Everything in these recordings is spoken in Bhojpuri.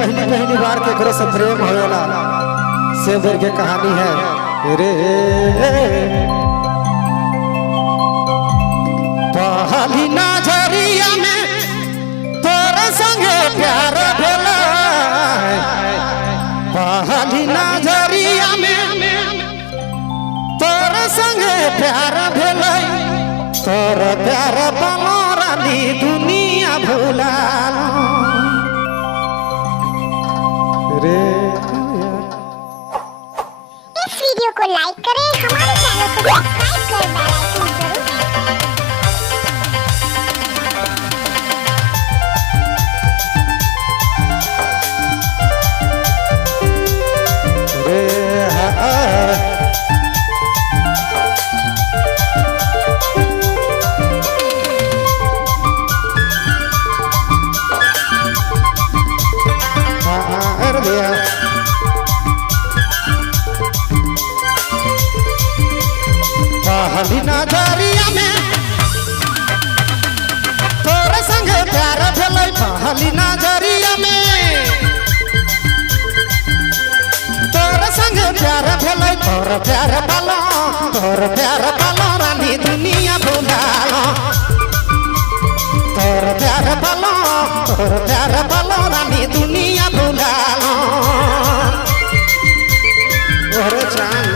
पहली पहली बार केकरो से प्रेम होएला से बेर के कहानी है रे। पहली नजरिया में तोरे संगे प्यार भेला, पहली नजरिया में तोरे संगे प्यार भेला, तोर प्यार बनो रानी दुनिया भुला रे। इस वीडियो को लाइक करें, हमारे चैनल को सब्सक्राइब कर बेल आइकन जरूर पहली नजरिया में तोरे संगे प्यार भेलै, पहली नजरिया में तोरे संगे प्यार भेलै, तोर प्यार पालो रानी दुनिया भुलालो, तोर प्यार पालो रानी दुनिया भुलालो। ओरे जान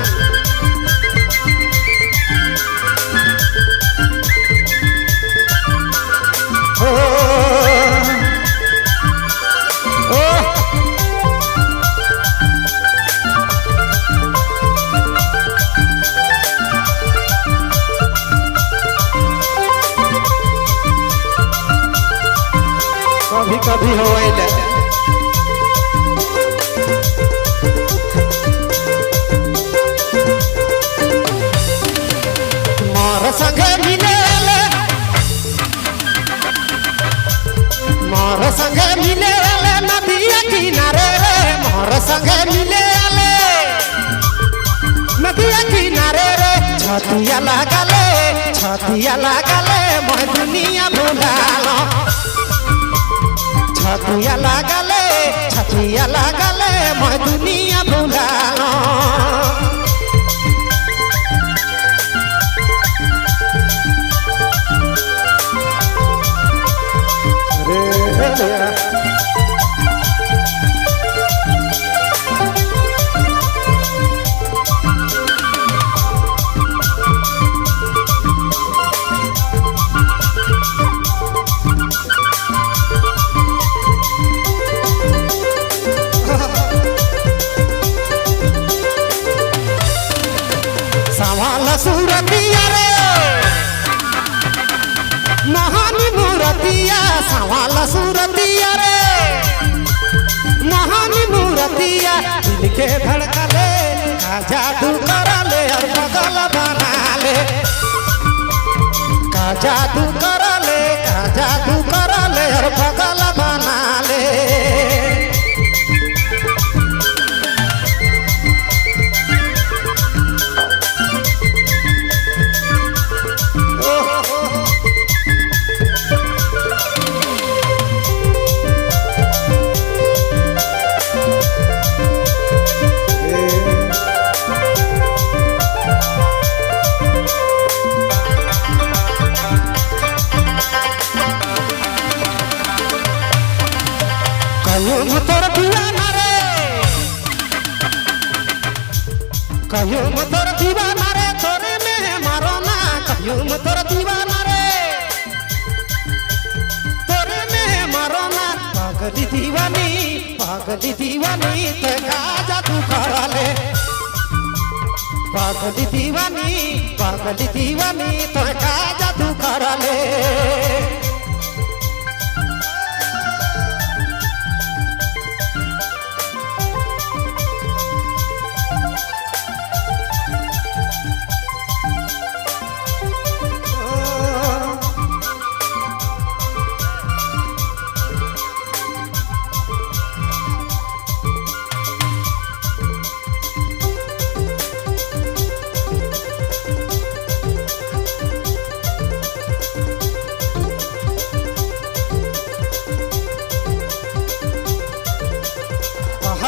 कभी कभी होइले मोर संगे मिलेले, मोर संगे मिलेले नदिया किनारे रे, मोर संगे मिलेले नदिया किनारे रे। छतिया लागले मैं दुनिया भुलालो, छतिया लागले मैं दुनिया भुलालो। सवाल सूरतिया रे महानी मूरतिया, सवाल सूरतिया रे महानी मूरतिया, दिल के धड़कले का जादू करले और पगल बना ले, का जादू करले और पगल बना ले। कयूं तोर दीवाना रे, कयूं तोर दीवाना रे, तोरे में मारो ना, कयूं तोर दीवाना रे, तोरे में मारो ना। पागली दीवानी ते का जादू करले, पागली दीवानी ते का जादू करले।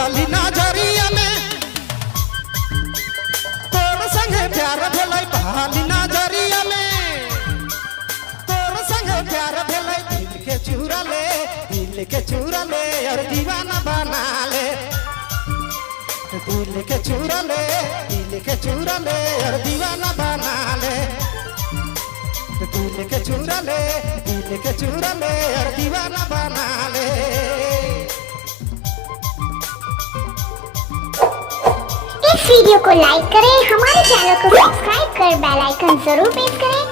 पहली नजरिया में तोर संगे प्यार भेलै पहली नजरिया में तोर संगे प्यार भेलै दिल के चुरा ले और दीवाना बना ले दिल के चुरा ले और दीवाना बना ले दिल के चुरा ले और दीवाना बना ले। इस वीडियो को लाइक करें, हमारे चैनल को सब्सक्राइब कर बेल आइकन जरूर प्रेस करें